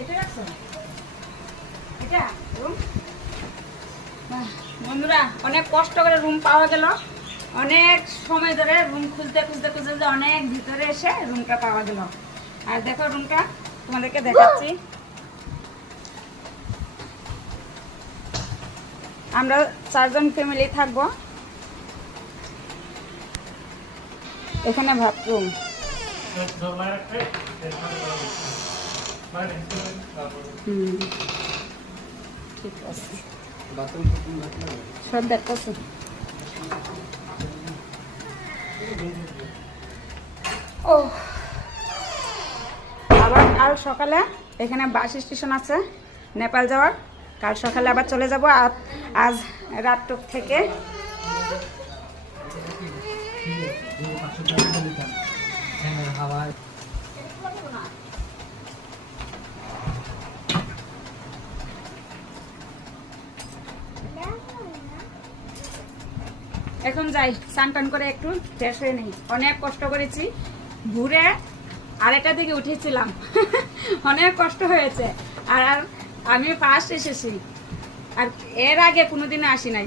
এটা রাখছো এটা রুম। বন্ধুরা অনেক কষ্ট করে রুম পাওয়া গেল, অনেক সময় ধরে রুম খুঁজতে খুঁজতে খুঁজতে অনেক ভিতরে এসে রুমটা পাওয়া গেল। আর দেখো রুমটা তোমাদেরকে দেখাচ্ছি। আমরা 4 জন ফ্যামিলি থাকবো। এখানে বাথরুম, ঠিক আছে, সব দেখতেছি। ও আবার কাল সকালে এখানে বাস স্টেশন আছে নেপাল যাওয়ার, কাল সকালে আবার চলে যাব। আজ রাতটুক থেকে এখন যাই, স্নান টান করে একটু ফ্রেশ হয়ে নেই। অনেক কষ্ট করেছি, ঘুরে আরেকটা দিকে উঠেছিলাম অনেক কষ্ট হয়েছে। আর আমি ফার্স্ট এসেছি, আর এর আগে কোনোদিনও আসি নাই।